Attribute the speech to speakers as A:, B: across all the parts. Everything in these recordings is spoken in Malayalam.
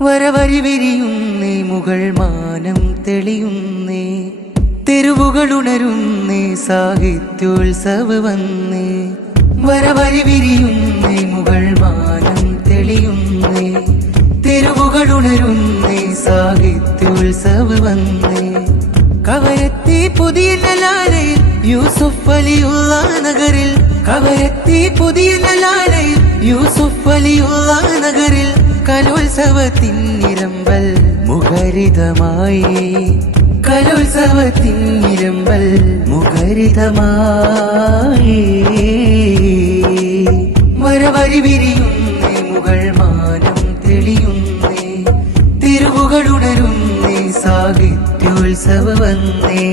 A: വരവരി വിരിയുന്നേ മുകൾ മാനം തെളിയുന്നേ തെരുവുകൾ ഉണരുന്നേ സാഹിത്യോത്സവ വന്നേ. വരവരി വിരിയുന്നേ മുകൾ മാനം തെളിയുന്നേ തെരുവുകൾ ഉണരുന്നേ സാഹിത്യോത്സവ വന്നേ. കവരത്തി പുതിയ നലാലയിൽ യൂസുഫ് അലിയുള്ള നഗറിൽ കവരത്തി പുതിയ നലാലയിൽ യൂസുഫ് അലിയുള്ള നഗറിൽ കലോത്സവത്തിൻ നിരമ്പൽ മുഖരിതമായി. കലോത്സവത്തിൻ നിരമ്പൽ മുഖരിതമായി. വരവരി വിരിയുന്നേ മുകൾ മാനം തെളിയുന്നേ തിരുവുകളുടരുന്നേ സാഹിത്യോത്സവ വന്നേ.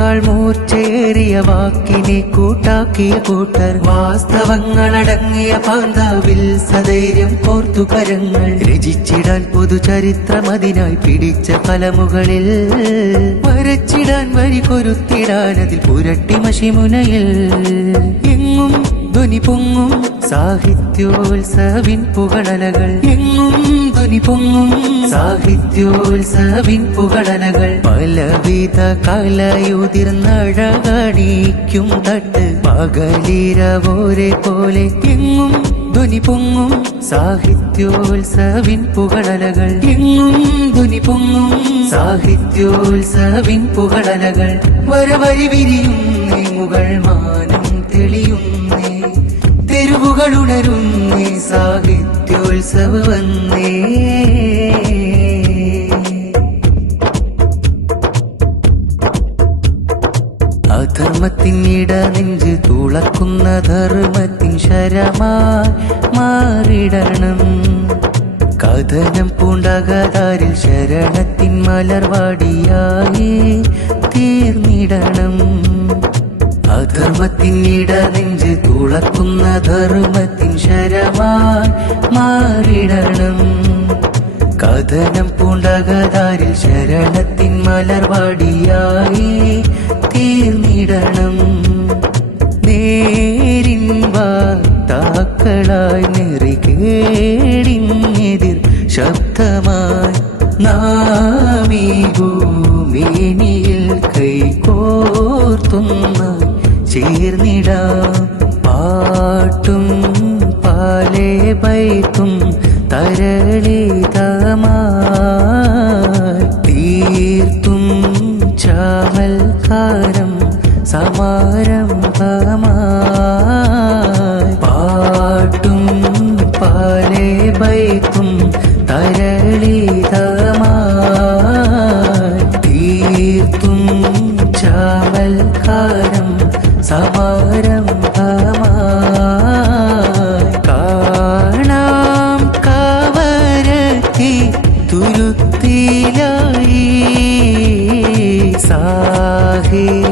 A: വാളിനേക്കാൾ മൂർച്ചേറിയ വാക്കിനെ കൂട്ടാക്കിയ കൂട്ടർ. വാസ്തവങ്ങളടങ്ങിയ പാന്താവിൽ സധൈര്യം കോർത്തു കരങ്ങൾ. രചിച്ചിടാൻ പുതുചരിത്രമതിനായി പിടിച്ച ഫലമുകളിൽ വരച്ചിടാൻ വരി കൊരുത്തിടാൻ അതിൽ പുരട്ടി മഷിമുനയിൽ. എങ്ങും ധ്വനി പൊങ്ങും സാഹിത്യോത്സവിൻ പുകളലകൾ എങ്ങും ധ്വനി പൊങ്ങും സാഹിത്യോത്സവിൻ പുകളലകൾ പലവിധ കലയുതിർന്നഴകണിക്കും തട്ട്. പകലിരവോരെ പോലെ എങ്ങും ധ്വനി പൊങ്ങും സാഹിത്യോത്സവിൻ പുകളലകൾ എങ്ങും ധ്വനി പൊങ്ങും സാഹിത്യോത്സവിൻ പുകളലകൾ വരവരി വിരിയും മുകൾ മാനം തെളിയുന്നേ തെരുവുകൾ ഉണരുന്നേ സാഹിത്യോത്സവ വന്നേ. അധർമ്മത്തിൻ ഇട നെഞ്ച് തുളക്കുന്ന ധർമ്മത്തിൻ ശരമായി മാറിടണം. കഥനം പൂണ്ടകതാരിൽ ശരണത്തിൻ മലർവാടിയായി തീർന്നിടണം. അധർമ്മത്തിൻ ഇട നെഞ്ച് തുളക്കുന്ന ധർമ്മത്തിൻ ശരമായി മാറിടണം. കഥനം പൂണ്ടകതാരിൽ ശരണത്തിൻ മലർവാടിയായി തീർന്നിടണം. നേരിൻ വാക്താക്കളായി നെറികേടിനെതിർ ശബ്ദമായി നാമീ ഭൂമിനിയിൽ കൈകോർത്തുന്ന ചേർന്നിടാം. പാട്ടും പാലേ ബൈത്തും തരളിതാ. സാഹേ